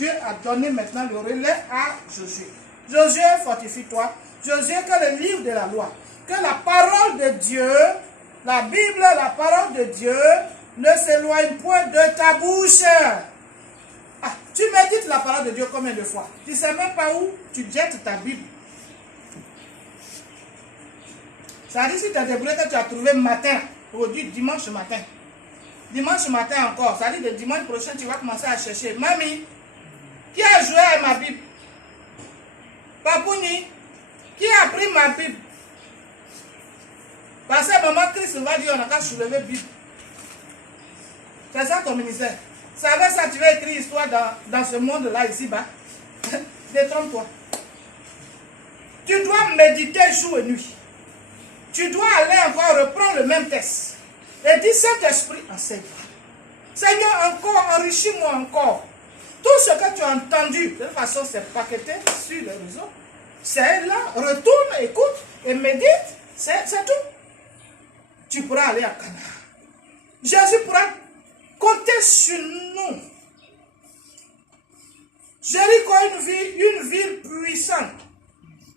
Dieu a donné maintenant le relais à Josué. Josué, fortifie-toi. Josué, que le livre de la loi, que la parole de Dieu, la Bible, la parole de Dieu, ne s'éloigne point de ta bouche. Ah, tu médites la parole de Dieu combien de fois? Tu ne sais même pas où tu jettes ta Bible. Ça dit si tu as débrouillé que tu as trouvé matin, aujourd'hui, dimanche matin. Dimanche matin encore, ça dit de dimanche prochain, tu vas commencer à chercher. Mamie, qui a joué à ma Bible? Papouni, qui a pris ma Bible? Parce que maman Christ va dire on a qu'à soulever la Bible. C'est ça ton ministère. C'est avec ça que tu vas écrire histoire dans ce monde-là, ici-bas. Détrompe-toi. Tu dois méditer jour et nuit. Tu dois aller encore reprendre le même texte. Et dis Saint-Esprit, enseigne. Seigneur, encore, enrichis-moi encore. Tout ce que tu as entendu, de toute façon, c'est paqueté sur le réseau. C'est là, retourne, écoute et médite. C'est tout. Tu pourras aller à Canaan. Jésus pourra compter sur nous. Jéricho, une ville puissante,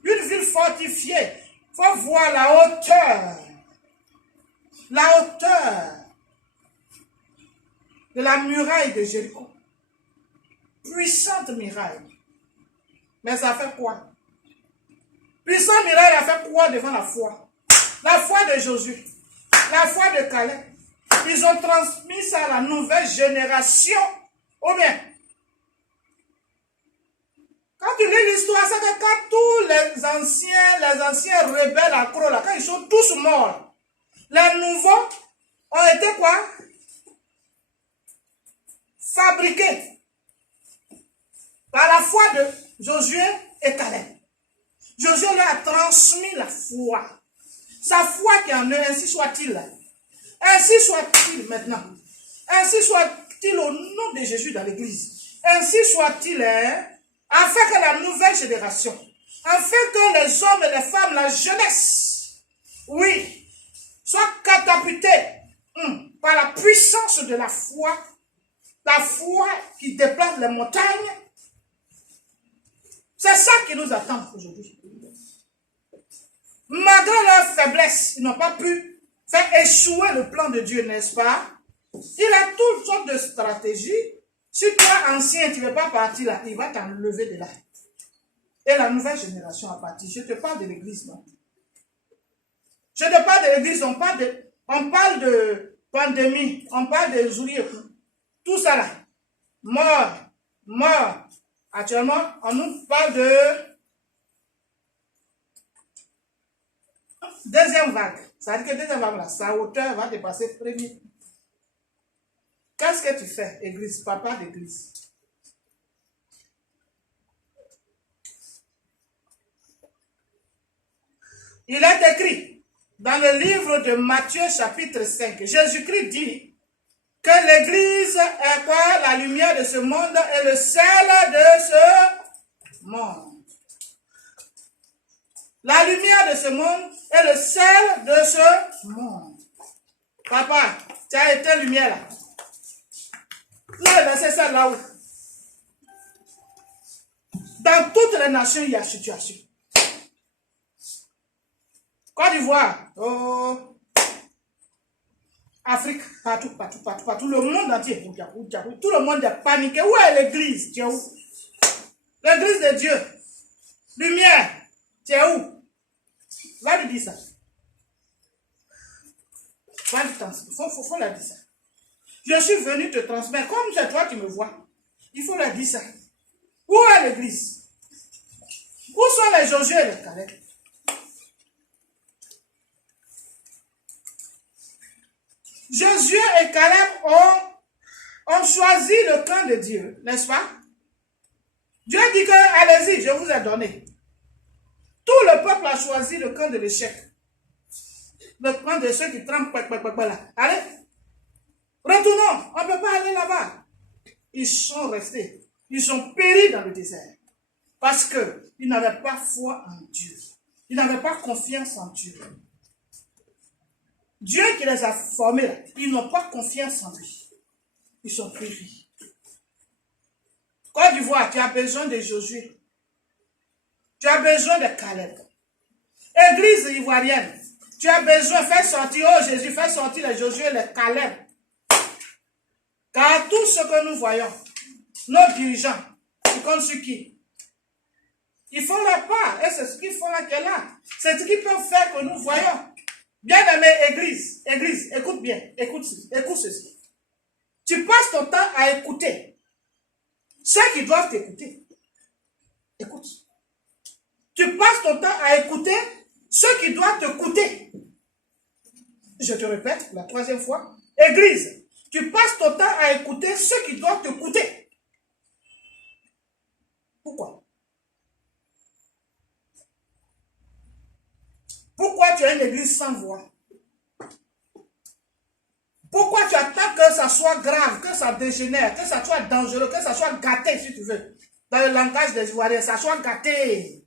une ville fortifiée. Il faut voir la hauteur. La hauteur de la muraille de Jéricho. Puissante muraille. Mais ça fait quoi? Puissante muraille a fait quoi devant la foi? La foi de Josué. La foi de Caleb. Ils ont transmis ça à la nouvelle génération. Ou bien, quand tu lis l'histoire, c'est que quand tous les anciens rebelles à Krola, quand ils sont tous morts, les nouveaux ont été quoi? Fabriqués par la foi de Josué et Caleb. Josué leur a transmis la foi. Sa foi qui est en eux, ainsi soit-il. Ainsi soit-il maintenant. Ainsi soit-il au nom de Jésus dans l'église. Ainsi soit-il, afin que la nouvelle génération, afin que les hommes et les femmes, la jeunesse, oui, soient catapultés par la puissance de la foi qui déplace les montagnes. C'est ça qui nous attend aujourd'hui. Malgré leur faiblesse, ils n'ont pas pu faire échouer le plan de Dieu, n'est-ce pas? Il a toutes sortes de stratégies. Si toi, ancien, tu ne veux pas partir là, il va t'enlever de là. Et la nouvelle génération a parti. Je te parle de l'église, non? Je te parle de l'église, on parle de pandémie, on parle de juillet, tout ça là. Mort. Actuellement, on nous parle de deuxième vague. Ça veut dire que deuxième vague là, sa hauteur va dépasser premier. Qu'est-ce que tu fais, église, papa d'église? Il est écrit dans le livre de Matthieu chapitre 5, Jésus-Christ dit que l'église est quoi? La lumière de ce monde et le sel de ce monde. La lumière de ce monde est le sel de ce monde. Papa, tu as été lumière là. Vous avez versé ça là-haut. Dans toutes les nations, il y a situation. Côte d'Ivoire, Afrique, partout. Le monde entier. Tout le monde est paniqué. Où est l'église? Tu es où? L'église de Dieu. Lumière. Tu es où? Va lui dire ça. Va lui transmettre. Faut leur dire ça. Je suis venu te transmettre. Comme c'est toi, tu me vois. Il faut leur dire ça. Où est l'église? Où sont les Josué et les Caleb? Josué et Caleb ont choisi le camp de Dieu, n'est-ce pas? Dieu dit que, allez-y, je vous ai donné. Tout le peuple a choisi le camp de l'échec. Le camp de ceux qui trempent, là. Allez, retournons, on ne peut pas aller là-bas. Ils sont restés, ils ont péri dans le désert. Parce qu'ils n'avaient pas foi en Dieu. Ils n'avaient pas confiance en Dieu. Dieu qui les a formés, là, ils n'ont pas confiance en lui. Ils sont péris. Côte d'Ivoire, tu as besoin de Josué. Tu as besoin de Caleb. Église ivoirienne, tu as besoin de faire sortir, oh Jésus, fais sortir les Josué, les Caleb. Car tout ce que nous voyons, nos dirigeants, ils comptent sur qui? Ils font la part, et c'est ce qu'ils font là qui est là. C'est ce qu'ils peuvent faire que nous voyons. Bien-aimé, église, écoute bien, écoute ceci. Tu passes ton temps à écouter ceux qui doivent t'écouter. Écoute. Tu passes ton temps à écouter ceux qui doivent te coûter. Je te répète la troisième fois. Église, tu passes ton temps à écouter ceux qui doivent te coûter. Pourquoi? Pourquoi tu as une église sans voix? Pourquoi tu attends que ça soit grave, que ça dégénère, que ça soit dangereux, que ça soit gâté, si tu veux? Dans le langage des Ivoiriens, ça soit gâté.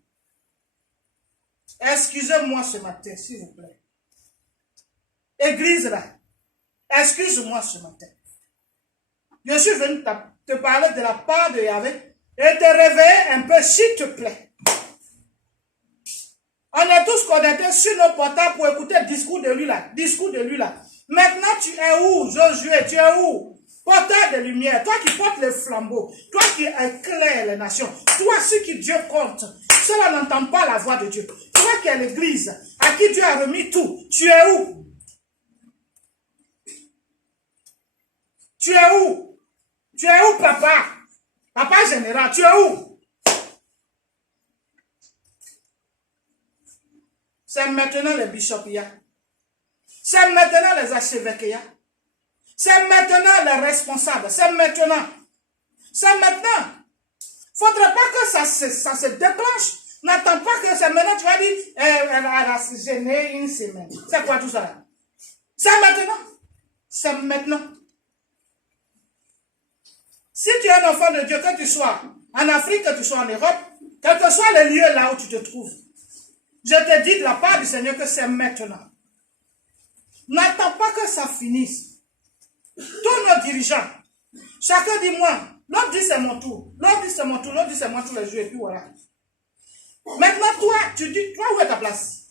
Excusez-moi ce matin, s'il vous plaît. Église là, excuse-moi ce matin. Je suis venu te parler de la part de Yahvé et te réveiller un peu, s'il te plaît. On est tous connectés sur nos portables pour écouter le discours de lui là. Maintenant, tu es où, Josué? Tu es où? Porteur de lumière, toi qui portes les flambeaux, toi qui éclaires les nations, toi, ceux qui Dieu compte, cela n'entend pas la voix de Dieu. Toi qui es l'église, à qui Dieu a remis tout, tu es où? Tu es où? Tu es où, papa? Papa général, tu es où? C'est maintenant les bishops, c'est maintenant les archevêques, c'est maintenant les responsables, c'est maintenant. C'est maintenant. Faudrait pas que ça se déclenche. N'attends pas que c'est maintenant, tu vas dire, elle a gêné une semaine. C'est quoi tout ça là? C'est maintenant. C'est maintenant. Si tu es un enfant de Dieu, que tu sois en Afrique, que tu sois en Europe, quel que soit le lieu là où tu te trouves, je te dis de la part du Seigneur que c'est maintenant. N'attends pas que ça finisse. Tous nos dirigeants, chacun dit moi, l'autre dit c'est mon tour, l'autre dit c'est mon tour, l'autre dit c'est mon tour les jours, et puis voilà. Maintenant, toi, tu dis, toi, où est ta place?